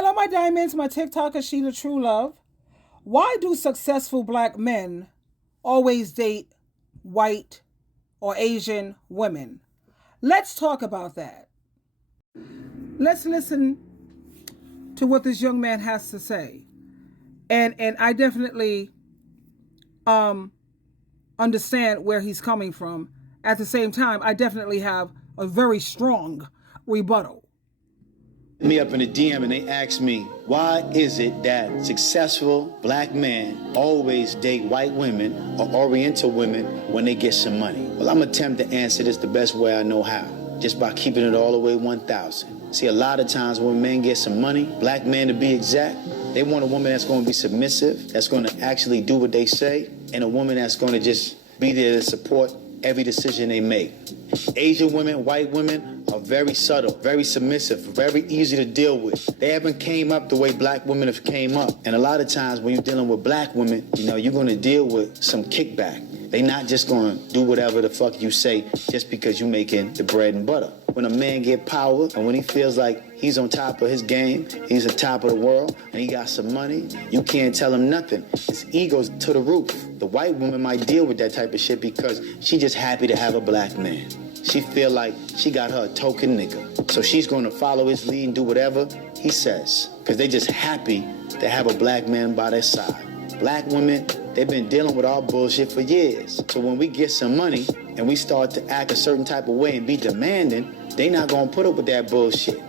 Hello, my diamonds, my TikToker, SheilaTruelove. Why do successful black men always date white or Asian women? Let's talk about that. Let's listen to what this young man has to say. And I definitely understand where he's coming from. At the same time, I definitely have a very strong rebuttal. Me up in the DM and they ask me, why is it that successful black men always date white women or oriental women when they get some money? Well, I'm attempt to answer this the best way I know how, just by keeping it all the way 1,000. See, a lot of times when men get some money, black men to be exact, they want a woman that's going to be submissive, that's going to actually do what they say, and a woman that's going to just be there to support every decision they make. Asian women, white women are very subtle, very submissive, very easy to deal with. They haven't came up the way black women have came up. And a lot of times when you're dealing with black women, you're going to deal with some kickback. They're not just going to do whatever the fuck you say just because you're making the bread and butter. When a man get power and when he feels like he's on top of his game, he's on top of the world, and he got some money, you can't tell him nothing. His ego's to the roof. The white woman might deal with that type of shit because she just happy to have a black man. She feel like she got her a token nigga. So she's going to follow his lead and do whatever he says because they just happy to have a black man by their side. Black women, they've been dealing with our bullshit for years. So when we get some money and we start to act a certain type of way and be demanding, they not gonna put up with that bullshit.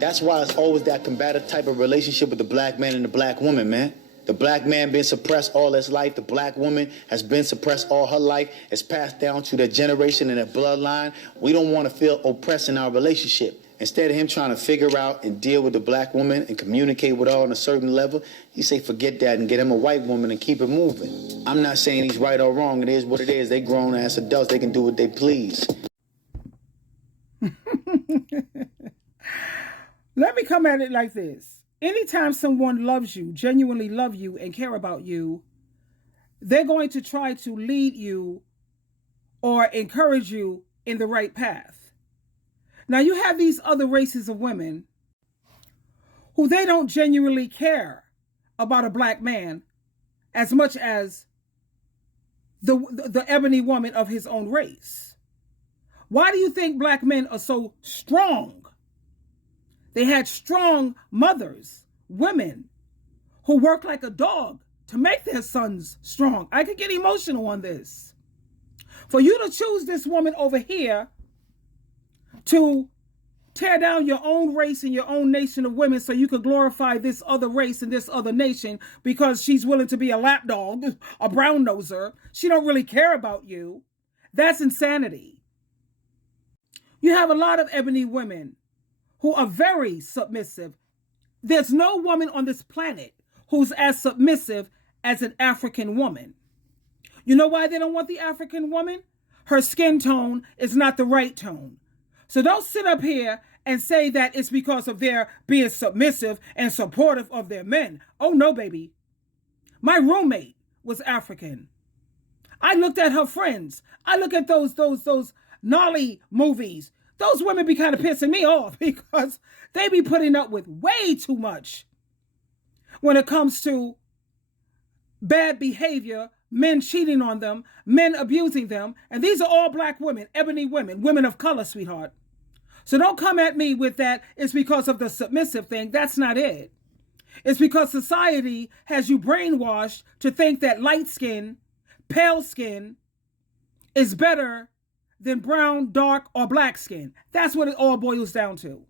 That's why it's always that combative type of relationship with the black man and the black woman, man. The black man been suppressed all his life. The black woman has been suppressed all her life. It's passed down to their generation and their bloodline. We don't want to feel oppressed in our relationship. Instead of him trying to figure out and deal with the black woman and communicate with her on a certain level, he say forget that and get him a white woman and keep it moving. I'm not saying he's right or wrong. It is what it is. They grown ass adults. They can do what they please. Let me come at it like this. Anytime someone loves you, genuinely love you and care about you, they're going to try to lead you or encourage you in the right path. Now you have these other races of women who they don't genuinely care about a black man as much as the ebony woman of his own race. Why do you think black men are so strong? They had strong mothers, women who worked like a dog to make their sons strong. I could get emotional on this. For you to choose this woman over here to tear down your own race and your own nation of women so you could glorify this other race and this other nation because she's willing to be a lapdog, a brown noser. She don't really care about you. That's insanity. You have a lot of ebony women who are very submissive. There's no woman on this planet who's as submissive as an African woman. You know why they don't want the African woman? Her skin tone is not the right tone. So don't sit up here and say that it's because of their being submissive and supportive of their men. Oh no, baby. My roommate was African. I looked at her friends. I look at those Nolly movies. Those women be kind of pissing me off because they be putting up with way too much when it comes to bad behavior, men cheating on them, men abusing them. And these are all black women, ebony women, women of color, sweetheart. So don't come at me with that it's because of the submissive thing. That's not it. It's because society has you brainwashed to think that light skin, pale skin is better than brown, dark, or black skin. That's what it all boils down to.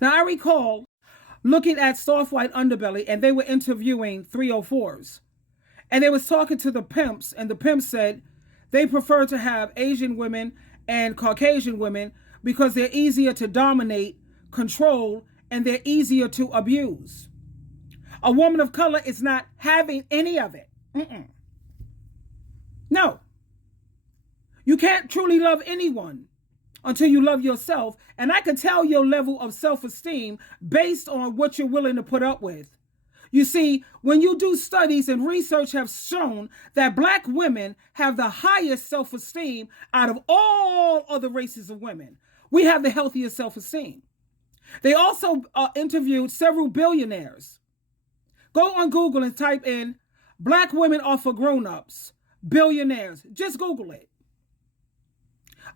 Now, I recall looking at Soft White Underbelly, and they were interviewing 304s. And they was talking to the pimps, and the pimps said they prefer to have Asian women and Caucasian women because they're easier to dominate, control, and they're easier to abuse. A woman of color is not having any of it. No. You can't truly love anyone until you love yourself. And I can tell your level of self-esteem based on what you're willing to put up with. You see, when you do studies and research have shown that black women have the highest self-esteem out of all other races of women. We have the healthiest self-esteem. They also interviewed several billionaires. Go on Google and type in black women are for grown-ups, billionaires. Just Google it.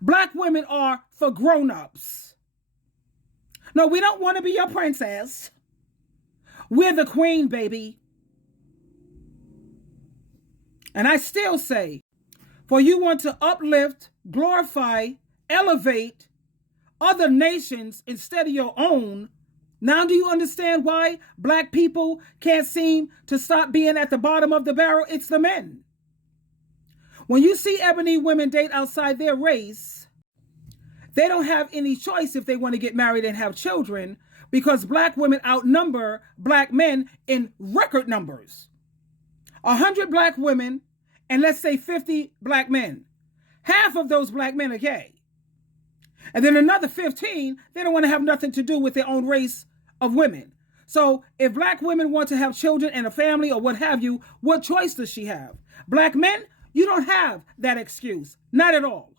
Black women are for grown-ups. No, we don't want to be your princess. We're the queen, baby. And I still say, for you want to uplift, glorify, elevate other nations instead of your own. Now do you understand why black people can't seem to stop being at the bottom of the barrel? It's the men. When you see ebony women date outside their race, they don't have any choice if they want to get married and have children, because black women outnumber black men in record numbers. 100 black women and let's say 50 black men. Half of those black men are gay. And then another 15, they don't want to have nothing to do with their own race of women. So if black women want to have children and a family or what have you, what choice does she have? Black men, you don't have that excuse. Not at all.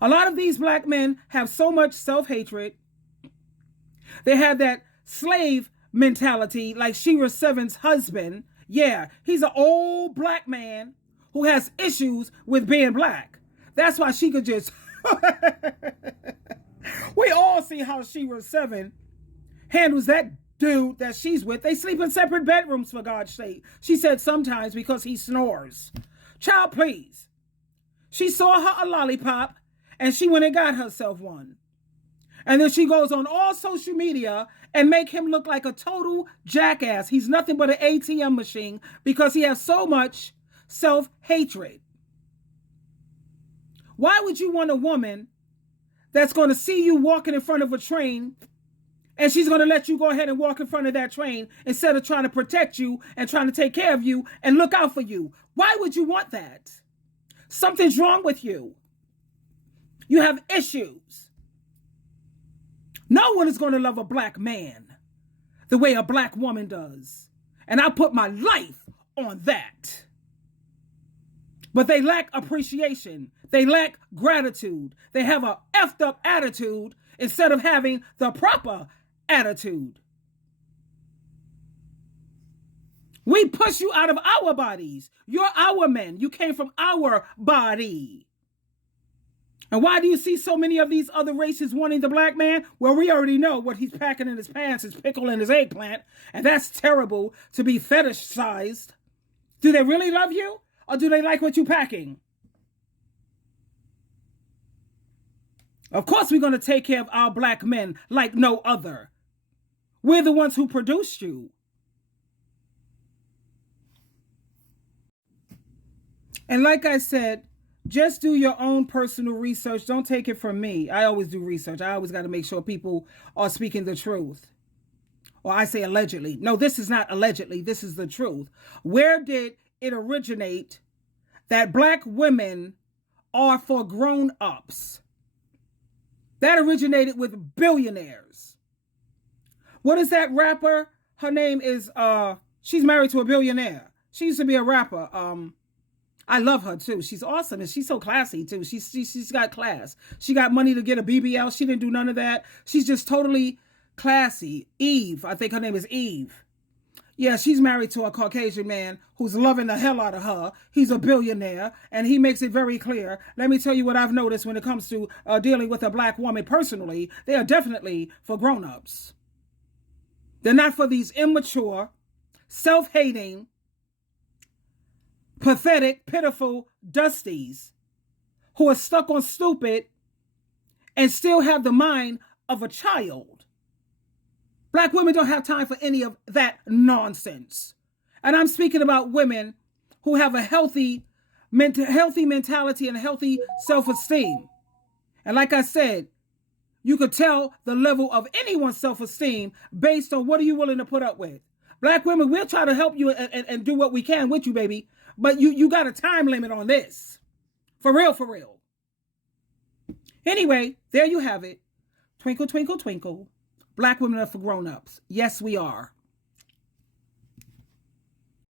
A lot of these black men have so much self-hatred. They have that slave mentality like Shira Seven's husband. Yeah, he's an old black man who has issues with being black. That's why she could just... We all see how Shira Seven handles that dude that she's with. They sleep in separate bedrooms, for God's sake. She said sometimes because he snores. Child, please. She saw her a lollipop and she went and got herself one. And then she goes on all social media and make him look like a total jackass. He's nothing but an ATM machine because he has so much self-hatred. Why would you want a woman that's going to see you walking in front of a train and she's going to let you go ahead and walk in front of that train instead of trying to protect you and trying to take care of you and look out for you? Why would you want that? Something's wrong with you. You have issues. No one is going to love a black man the way a black woman does. And I put my life on that. But they lack appreciation. They lack gratitude. They have a effed up attitude instead of having the proper attitude. We push you out of our bodies. You're our men. You came from our body. And why do you see so many of these other races wanting the black man? Well, we already know what he's packing in his pants is pickle and his eggplant. And that's terrible to be fetishized. Do they really love you? Or do they like what you're packing? Of course, we're going to take care of our black men like no other. We're the ones who produced you. And like I said, just do your own personal research. Don't take it from me. I always do research. I always got to make sure people are speaking the truth. Or I say allegedly. No, this is not allegedly. This is the truth. Where did it originate that black women are for grown-ups? That originated with billionaires. What is that rapper? Her name is, she's married to a billionaire. She used to be a rapper. I love her too. She's awesome and she's so classy too. She's got class. She got money to get a BBL. She didn't do none of that. She's just totally classy. Eve, I think her name is Eve. Yeah, she's married to a Caucasian man who's loving the hell out of her. He's a billionaire, and he makes it very clear. Let me tell you what I've noticed when it comes to dealing with a black woman personally. They are definitely for grown-ups. They're not for these immature, self-hating, pathetic, pitiful dusties who are stuck on stupid and still have the mind of a child. Black women don't have time for any of that nonsense. And I'm speaking about women who have a healthy mentality and a healthy self-esteem. And like I said, you could tell the level of anyone's self-esteem based on what are you willing to put up with. Black women, we'll try to help you and do what we can with you, baby. But you got a time limit on this. For real, for real. Anyway, there you have it. Twinkle, twinkle, twinkle. Black women are for grown-ups. Yes, we are.